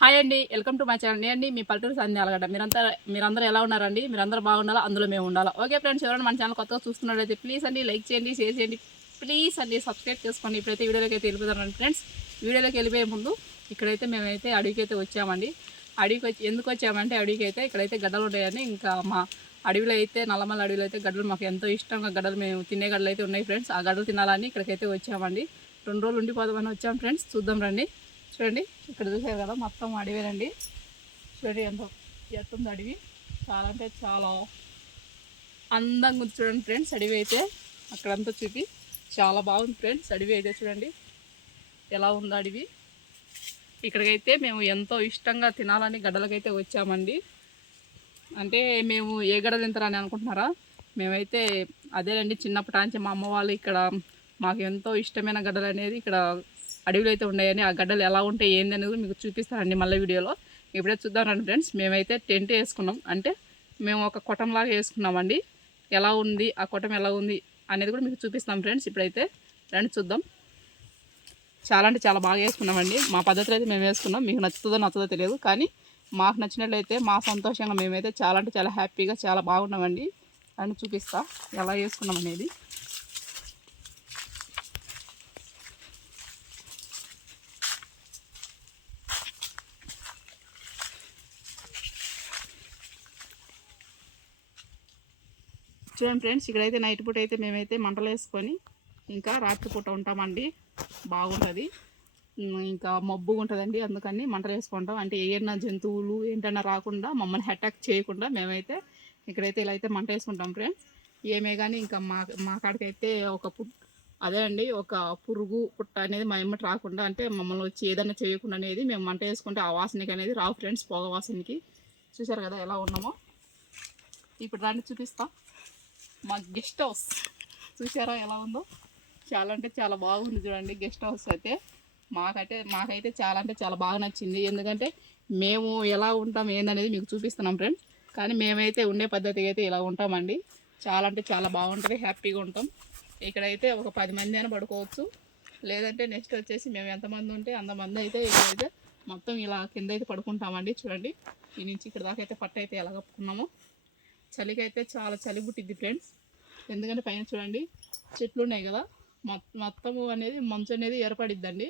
Hi అండి welcome to my channel. నేను అండి మీ పల్లెటూరు సంధ్య అలగడ మీరంతా మీరందరూ ఎలా ఉన్నారండి? మీరందరూ బాగుండాలా? అందులో మేము ఉండాలా? ఓకే ఫ్రెండ్స్ ఎవరైనా మన ఛానల్ కొత్తగా చూస్తున్నట్లయితే ప్లీజ్ అండి లైక్ చేయండి షేర్ చేయండి. ప్లీజ్ అండి సబ్స్క్రైబ్ చేసుకోండి. ఇప్పుడైతే వీడియోలోకి అయితే వెళ్ళిపోతాను ఫ్రెండ్స్ వీడియోలోకి వెళ్ళిపోయే ముందు ఇక్కడైతే మేమైతే అడవికి అయితే వచ్చామండి. అడవికి వచ్చి ఎందుకు వచ్చామంటే అడవికి అయితే ఇక్కడైతే గడ్డలు ఉంటాయని ఇంకా మా అడవిలో అయితే నల్లమల్ల అడవిలో అయితే గడ్డలు మాకు ఎంతో ఇష్టంగా గడ్డలు మేము తినే గడ్డలు అయితే ఉన్నాయి ఫ్రెండ్స్ ఆ గడ్డలు తినాలని ఇక్కడికైతే వచ్చామండి. రెండు రోజులు ఉండిపోదామని వచ్చాం ఫ్రెండ్స్ చూద్దాం రండి. చూడండి ఇక్కడ చూసారు కదా మొత్తం అడవేనండి చూడండి ఎంత ఎత్తుంది అడవి. చాలా అంటే చాలా అందంగా ఉంది చూడండి ఫ్రెండ్స్ అడవి అయితే. అక్కడంతా చూపి చాలా బాగుంది ఫ్రెండ్స్ అడవి అయితే చూడండి. ఎలా ఉందో అడవి. ఇక్కడికైతే మేము ఎంతో ఇష్టంగా తినాలని గడ్డలకైతే వచ్చామండి. అంటే మేము ఏ గడ్డ తింటారని అనుకుంటున్నారా? మేమైతే అదేనండి చిన్నప్పటి నుంచి మా అమ్మ వాళ్ళు ఇక్కడ మాకు ఎంతో ఇష్టమైన గడ్డలు అనేది ఇక్కడ అడవిలో అయితే ఉన్నాయని ఆ గడ్డలు ఎలా ఉంటాయి ఏంది అనేది మీకు చూపిస్తానండి మళ్ళీ వీడియోలో. ఇప్పుడే చూద్దామండి ఫ్రెండ్స్ మేమైతే టెంట్ వేసుకున్నాం. అంటే మేము ఒక కొటంలాగా వేసుకున్నామండి. ఎలా ఉంది ఆ కొటం ఎలా ఉంది అనేది కూడా మీకు చూపిస్తాం ఫ్రెండ్స్. ఇప్పుడైతే రండి చూద్దాం. చాలా అంటే చాలా బాగా వేసుకున్నామండి. మా పద్ధతిలో అయితే మేము వేసుకున్నాం. మీకు నచ్చుతుందో నచ్చదో తెలియదు. కానీ మాకు నచ్చినట్లయితే మా సంతోషంగా మేమైతే చాలా అంటే చాలా హ్యాపీగా చాలా బాగున్నామండి. అని చూపిస్తా ఎలా వేసుకున్నాం అనేది. చూడండి ఫ్రెండ్స్ ఇక్కడైతే నైట్ పూట అయితే మేమైతే మంటలు వేసుకొని ఇంకా రాత్రిపూట ఉంటామండి. బాగుంటుంది. ఇంకా మబ్బుగా ఉంటుందండి అందుకని మంటలు వేసుకుంటాం. అంటే ఏమన్నా జంతువులు ఏంటన్నా రాకుండా మమ్మల్ని అటాక్ చేయకుండా మేమైతే ఇక్కడైతే ఇలా అయితే మంట వేసుకుంటాం ఫ్రెండ్స్. ఏమే కానీ ఇంకా మా మా కాడికైతే ఒక అదే అండి ఒక పురుగు పుట్ట అనేది మా ఇమ్మటి రాకుండా అంటే మమ్మల్ని వచ్చి ఏదైనా చేయకుండా అనేది మేము మంట వేసుకుంటే ఆ వాసనకి అనేది రావు ఫ్రెండ్స్ పొగ వాసనకి. చూసారు కదా ఎలా ఉన్నామో? ఇప్పుడు దాన్ని చూపిస్తాం. మా గెస్ట్ హౌస్. చూసారా ఎలా ఉందో? చాలా అంటే చాలా బాగుంది చూడండి గెస్ట్ హౌస్ అయితే. మాకైతే మాకైతే చాలా అంటే చాలా బాగా నచ్చింది. ఎందుకంటే మేము ఎలా ఉంటాం ఏందనేది మీకు చూపిస్తున్నాం ఫ్రెండ్స్. కానీ మేమైతే ఉండే పద్ధతి అయితే ఇలా ఉంటామండి. చాలా అంటే చాలా బాగుంటుంది హ్యాపీగా ఉంటాం. ఇక్కడైతే ఒక పది మంది అయినా పడుకోవచ్చు. లేదంటే నెక్స్ట్ వచ్చేసి మేము ఎంతమంది ఉంటే అంతమంది అయితే ఇక్కడైతే మొత్తం ఇలా కింద అయితే పడుకుంటామండి చూడండి. ఈ నుంచి ఇక్కడ దాకా అయితే పట్ట అయితే ఎలా కప్పుకున్నామో. చలికి అయితే చాలా చలి పుట్టిద్ది ఫ్రెండ్స్ ఎందుకంటే పైన చూడండి చెట్లు ఉన్నాయి కదా. మొత్తం మొత్తము అనేది మంచు అనేది ఏర్పడిద్దండి.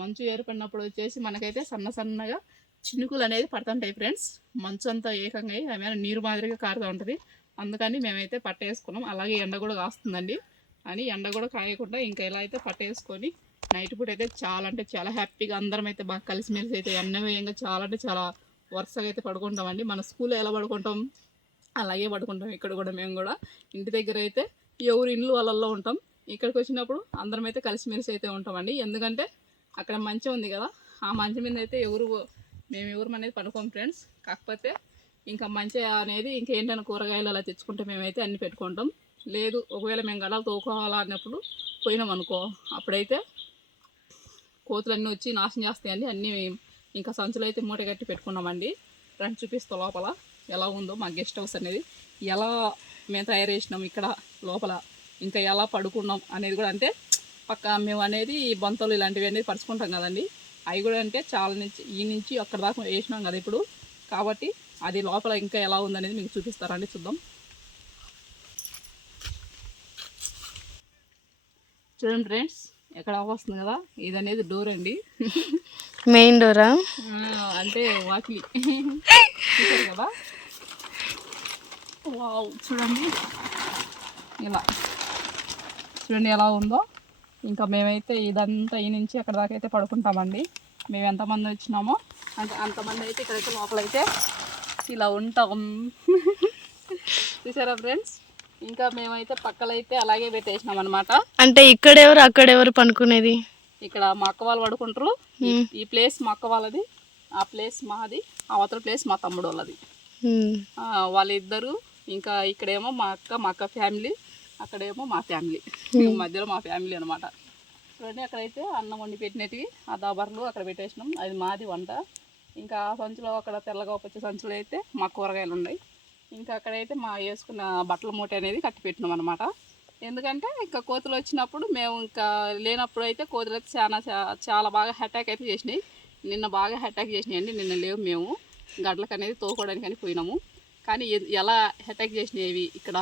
మంచు ఏర్పడినప్పుడు వచ్చేసి మనకైతే సన్న సన్నగా చినుకులు అనేది పడుతుంటాయి ఫ్రెండ్స్ మంచు అంతా ఏకంగా ఏమైనా నీరు మాదిరిగా కారుతూ ఉంటుంది. అందుకని మేమైతే పట్టేసుకున్నాం. అలాగే ఎండ కూడా కాస్తుందండి. అని ఎండ కూడా కాయకుండా ఇంకా ఇలా అయితే పట్టేసుకొని నైట్ పూట అయితే చాలా అంటే చాలా హ్యాపీగా అందరం అయితే బాగా కలిసిమెలిసి అయితే అన్నమయంగా చాలా అంటే చాలా వరుసగా అయితే పడుకుంటామండి. మన స్కూల్లో ఎలా పడుకుంటాం? అలాగే పడుకుంటాం ఇక్కడ కూడా మేము కూడా. ఇంటి దగ్గర అయితే ఎవరు ఇండ్లు వాళ్ళల్లో ఉంటాం. ఇక్కడికి వచ్చినప్పుడు అందరం అయితే కలిసిమెలిసి అయితే ఉంటామండి. ఎందుకంటే అక్కడ మంచం ఉంది కదా ఆ మంచం మీద అయితే ఎవరు మేము ఎవరు అనేది పడుకోం ఫ్రెండ్స్ కాకపోతే ఇంకా మంచి అనేది ఇంకేంటైనా కూరగాయలు అలా తెచ్చుకుంటే మేమైతే అన్ని పెట్టుకుంటాం. లేదు ఒకవేళ మేము గడాలు తోకోవాలా అన్నప్పుడు పోయినాం అనుకో అప్పుడైతే కోతులన్నీ వచ్చి నాశనం చేస్తాయండి. అన్నీ ఇంకా సంచులు అయితే మూట కట్టి పెట్టుకున్నామండి. ఫ్రెండ్స్ చూపిస్తా లోపల. ఎలా ఉందో మా గెస్ట్ హౌస్ అనేది ఎలా మేము తయారు చేసినాం ఇక్కడ లోపల ఇంకా ఎలా పడుకున్నాం అనేది కూడా అంటే పక్క మేము అనేది బంతలు ఇలాంటివి అనేది పరుచుకుంటాం కదండి. అవి కూడా అంటే చాలా నుంచి ఈ నుంచి అక్కడ దాకా వేసినాం కదా ఇప్పుడు. కాబట్టి అది లోపల ఇంకా ఎలా ఉందనేది మీకు చూపిస్తారండి చూద్దాం. చూడండి ఫ్రెండ్స్ ఎక్కడ వస్తుంది కదా? ఇది అనేది డోర్ అండి మెయిన్ డోరా అంటే వాకిలి. చూసారు కదా? వావ్ చూడండి. ఇలా. చూడండి ఎలా ఉందో. ఇంకా మేమైతే ఇదంతా ఈ నుంచి అక్కడ దాకా అయితే పడుకుంటామండి. మేము ఎంతమంది వచ్చినామో అంత అంతమంది అయితే ఇక్కడైతే లోపలైతే ఇలా ఉంటాం. చూసారా ఫ్రెండ్స్ ఇంకా మేమైతే పక్కలైతే అలాగే పెట్టేసినాం అనమాట అంటే ఇక్కడెవరు అక్కడెవరు పనుకునేది ఇక్కడ మా అక్క వాళ్ళు పడుకుంటారు. ఈ- ప్లేస్ మా అక్క వాళ్ళది ఆ ప్లేస్ మాది అవతల ప్లేస్ మా తమ్ముడు వాళ్ళది వాళ్ళిద్దరు ఇంకా ఇక్కడేమో మా అక్క మా అక్క ఫ్యామిలీ అక్కడేమో మా ఫ్యామిలీ. మధ్యలో మా ఫ్యామిలీ అనమాట చూడండి అక్కడైతే అన్నం వండి పెట్టినవి ఆ దాబర్లు అక్కడ పెట్టేసినాం. అది మాది వంట. ఇంకా ఆ సంచులో అక్కడ తెల్లగా వచ్చే సంచులో అయితే మా కూరగాయలు ఉన్నాయి ఇంకా అక్కడైతే మా వేసుకున్న బట్టల మూట అనేది కట్టి పెట్టినాం అనమాట ఎందుకంటే ఇంకా కోతులు వచ్చినప్పుడు మేము ఇంకా లేనప్పుడు అయితే కోతులు అయితే చాలా చాలా బాగా అటాక్ అయితే చేసినాయి. నిన్న బాగా అటాక్ చేసినాయండి. నిన్న లేవు మేము. గడ్లకు అనేది తోకోవడానికి అని పోయినాము. కానీ ఎలా అటాక్ చేసినవి ఇక్కడ?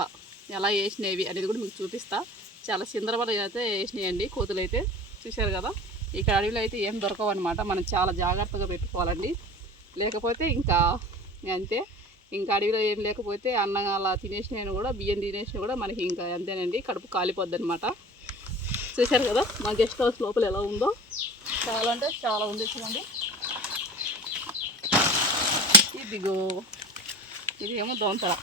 ఎలా వేసినవి అనేది కూడా మీకు చూపిస్తా. చాలా సిందరబల అయితే వేసినాయండి కోతులు అయితే. చూశారు కదా? ఇక్కడ అడవిలో అయితే ఏం దొరకవు అనమాట మనం చాలా జాగ్రత్తగా పెట్టుకోవాలండి. లేకపోతే ఇంకా అంతే. ఇంకా అడవిలో ఏం లేకపోతే అన్నం అలా తినేసినా కూడా బియ్యం తినేసినా కూడా మనకి ఇంకా అంతేనండి. కడుపు కాలిపోద్ది అనమాట చూశారు కదా మా గెస్ట్ హౌస్ లోపల ఎలా ఉందో? చాలా అంటే చాలా ఉంది చూడండి. ఇదిగో ఇది ఏమో దోమతల.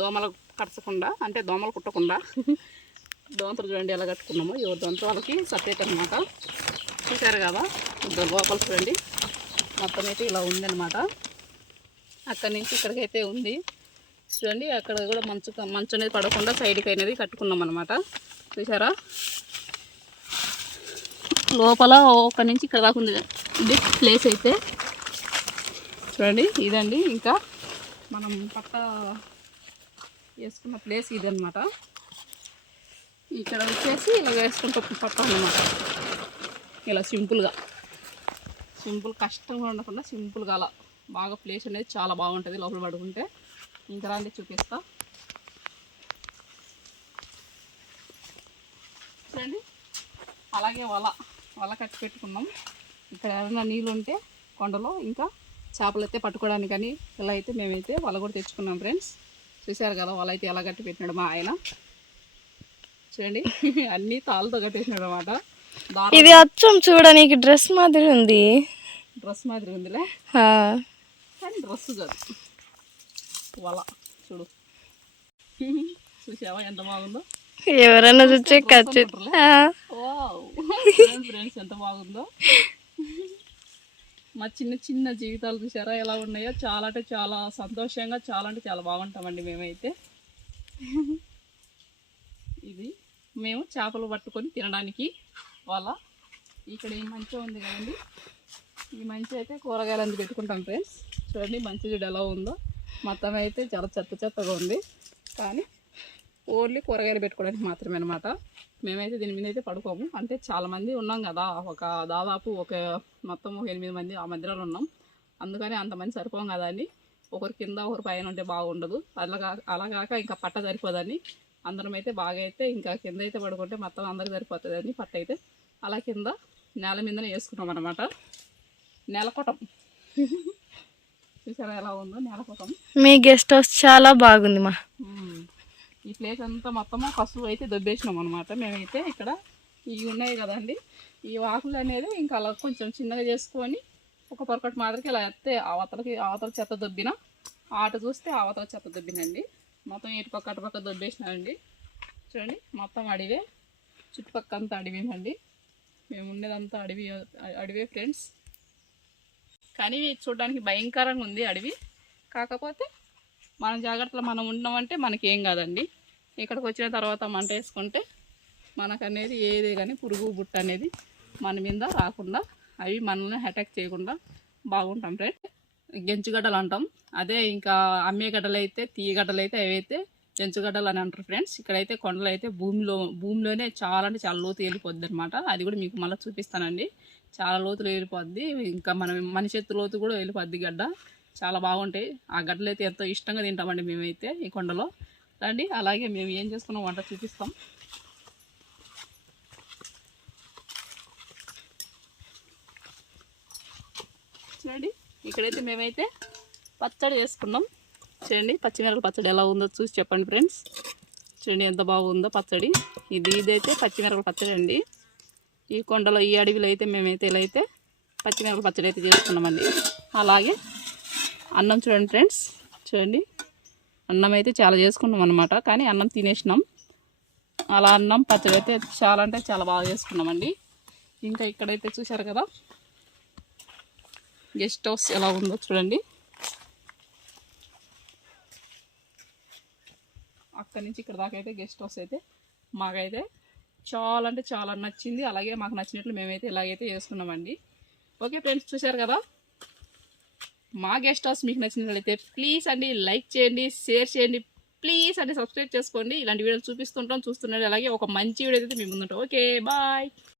దోమలు కట్టకుండా అంటే దోమలు కుట్టకుండా. దోమతలు చూడండి ఎలా కట్టుకున్నామో. ఎవరి దోమతో వాళ్ళకి సపరేట్ అనమాట చూశారు కదా ఇద్దరు లోపల చూడండి. మొత్తం అయితే ఇలా ఉందన్నమాట. అక్కడి నుంచి ఇక్కడికైతే ఉంది. చూడండి అక్కడ కూడా మంచు మంచు అనేది పడకుండా సైడ్కి అనేది కట్టుకున్నాం అనమాట చూసారా? లోపల ఒక నుంచి ఇక్కడ దాకా ఉంది ఇది ప్లేస్ అయితే. చూడండి ఇదండి. ఇంకా మనం పట్ట వేసుకున్న ప్లేస్ ఇది ఇక్కడ వచ్చేసి ఇలా వేసుకుంటాం పట్ట అన్నమాట. ఇలా సింపుల్గా. సింపుల్ కష్టంగా ఉండకుండా సింపుల్గా అలా. బాగా ప్లేస్ అనేది చాలా బాగుంటుంది లోపల పడుకుంటే. ఇంకా రండి చూపిస్తా. చూడండి. అలాగే వల వల కట్టి పెట్టుకున్నాం. ఇక్కడ ఏమైనా నీళ్ళు ఉంటే కొండలో ఇంకా చేపలు అయితే పట్టుకోవడానికి కానీ ఇలా అయితే మేమైతే వల కూడా తెచ్చుకున్నాం ఫ్రెండ్స్ చూశారు కదా వల అయితే ఎలా కట్టి పెట్టినాడు మా ఆయన. చూడండి. అన్నీ తాళ్ళతో కట్టేసినాడు అనమాట ఇది అచ్చం చూడడానికి డ్రెస్ మాదిరి ఉంది. డ్రెస్ మాదిరి ఉందిలే. కానీ డ్రెస్ కాదు. వల చూడు. చూసావా ఎంత బాగుందో? ఎవరైనా చూస్తే ఖచ్చితంగా ఆ, వావ్ ఫ్రెండ్స్ ఎంత బాగుందో. మా చిన్న చిన్న జీవితాలు చూసారా? ఎలా ఉన్నాయో? చాలా అంటే చాలా సంతోషంగా చాలా అంటే చాలా బాగుంటామండి మేమైతే. ఇది మేము చేపలు పట్టుకొని తినడానికి. వాళ్ళ ఇక్కడ ఈ మంచి ఉంది కదండి? ఈ మంచి అయితే కూరగాయలు అందు పెట్టుకుంటాం ఫ్రెండ్స్ చూడండి మంచి చూడు ఎలా ఉందో. మొత్తం అయితే చాలా చెత్త చెత్తగా ఉంది. కానీ ఓన్లీ కూరగాయలు పెట్టుకోవడానికి మాత్రమే అనమాట మేమైతే దీని మీద అయితే పడుకోము. అంటే చాలామంది ఉన్నాం కదా. ఒక దాదాపు ఒక మొత్తం ఒక ఎనిమిది మంది ఆ మధ్యలో ఉన్నాం. అందుకని అంతమంది సరిపోం కదా అని. ఒకరి కింద ఒకరి పైన ఉంటే బాగుండదు. అలాగా అలాగాక ఇంకా పట్ట సరిపోదని. అందరం అయితే బాగా అయితే ఇంకా కింద అయితే పడుకుంటే మొత్తం అందరికి సరిపోతుంది అని పట్ట అయితే అలా కింద నేల మీదనే వేసుకున్నాం అనమాట నేలకొటం. చూసారా ఎలా ఉందో నేలకొటం. మీ గెస్ట్ హౌస్ చాలా బాగుంది మా. ఈ ప్లేస్ అంతా మొత్తము కసువు అయితే దొబ్బేసినాం అనమాట మేమైతే ఇక్కడ ఇవి ఉన్నాయి కదండి. ఈ వాకులు అనేది ఇంకా అలా కొంచెం చిన్నగా చేసుకొని ఒక పొరకటి మాదిరికి ఇలా ఎత్తే అవతలకి అవతల చెత్త దొబ్బిన ఆట చూస్తే అవతల చెత్త దొబ్బినండి మొత్తం ఇటు పక్క అటు పక్క దొబ్బేసినానండి చూడండి మొత్తం అడివే చుట్టుపక్క అంతా అడివేనండి. మేము ఉండేదంతా అడవి అడవే ఫ్రెండ్స్. కానీ చూడడానికి భయంకరంగా ఉంది అడవి. కాకపోతే మన జాగ్రత్తలో మనం ఉన్నామంటే మనకేం కాదండి. ఇక్కడికి వచ్చిన తర్వాత మంట వేసుకుంటే మనకనేది ఏది కానీ పురుగు బుట్ట అనేది మన మీద రాకుండా అవి మనల్ని అటాక్ చేయకుండా బాగుంటాం ఫ్రెండ్ గెంచుగడ్డలు అంటాం. అదే ఇంకా అమ్మే గడ్డలు అయితే తీయగడ్డలు అయితే అవైతే గెంచుగడ్డలు అని అంటారు ఫ్రెండ్స్. ఇక్కడైతే కొండలు అయితే భూమిలో భూమిలోనే చాలా అంటే చాలా లోతు వెళ్ళిపోద్ది అనమాట అది కూడా మీకు మళ్ళీ చూపిస్తానండి. చాలా లోతులు వెళ్ళిపోద్ది. ఇంకా మనం మన చేతి లోతు కూడా వెళ్ళిపోద్ది గడ్డ. చాలా బాగుంటాయి. ఆ గడ్డలు అయితే ఎంతో ఇష్టంగా తింటామండి మేమైతే ఈ కొండలో. రండి అలాగే మేము ఏం చేసుకున్నాం వంట చూపిస్తాం. చూడండి ఇక్కడైతే మేమైతే పచ్చడి చేసుకున్నాం. చూడండి పచ్చిమిరపకాయ పచ్చడి ఎలా ఉందో చూసి చెప్పండి ఫ్రెండ్స్. చూడండి ఎంత బాగుందో పచ్చడి. ఇది ఇదైతే పచ్చిమిరపకాయ పచ్చడి అండి. ఈ కొండలో ఈ అడవిలో అయితే మేమైతే ఇలా అయితే పచ్చిమిరపకాయ పచ్చడి అయితే చేసుకున్నామండి. అలాగే అన్నం చూడండి ఫ్రెండ్స్. చూడండి అన్నం అయితే చాలా చేసుకున్నాం అనమాట కానీ అన్నం తినేసినాం. అలా అన్నం పచ్చడి అయితే చాలా అంటే చాలా బాగా చేసుకున్నామండి. ఇంకా ఇక్కడైతే చూశారు కదా గెస్ట్ హౌస్ ఎలా ఉందో చూడండి. అక్కడి నుంచి ఇక్కడ దాకా అయితే గెస్ట్ హౌస్ అయితే మాకైతే చాలా అంటే చాలా నచ్చింది. అలాగే మాకు నచ్చినట్లు మేమైతే ఇలాగైతే చేసుకున్నామండి. ఓకే ఫ్రెండ్స్ చూశారు కదా? మా గెస్ట్ హౌస్ మీకు నచ్చినట్లయితే ప్లీజ్ అండి లైక్ చేయండి షేర్ చేయండి ప్లీజ్ అండి సబ్స్క్రైబ్ చేసుకోండి. ఇలాంటి వీడియోలు చూపిస్తుంటాం చూస్తుండండి అలాగే ఒక మంచి వీడియో అయితే మీ ముందుంటాం ఓకే బాయ్